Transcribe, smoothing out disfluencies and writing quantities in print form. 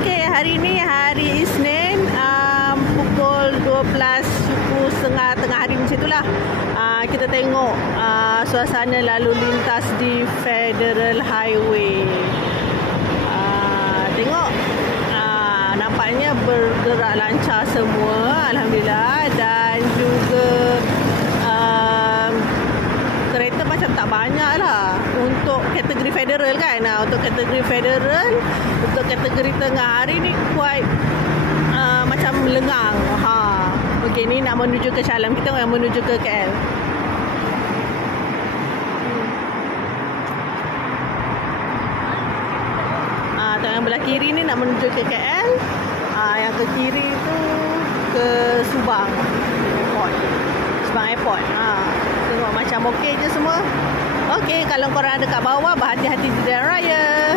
Okey, hari ni hari Isnin, pukul 12 suku tengah hari macam itulah. Kita tengok suasana lalu lintas di Federal Highway. Tengok, nampaknya bergerak lancar semua, alhamdulillah. Dan juga kereta macam tak banyak lah untuk kategori federal kan. Untuk kategori federal, untuk kategori tengah hari ni quite macam lengang. Okey, ni nak menuju ke Shah Alam. Kita nak menuju ke KL. Yang belah kiri ni nak menuju ke KL. Yang ke kiri tu ke Subang Airport. Subang Airport. Tengok macam okey je semua. Okey, kalau korang ada kat bawah, berhati-hati di jalan raya.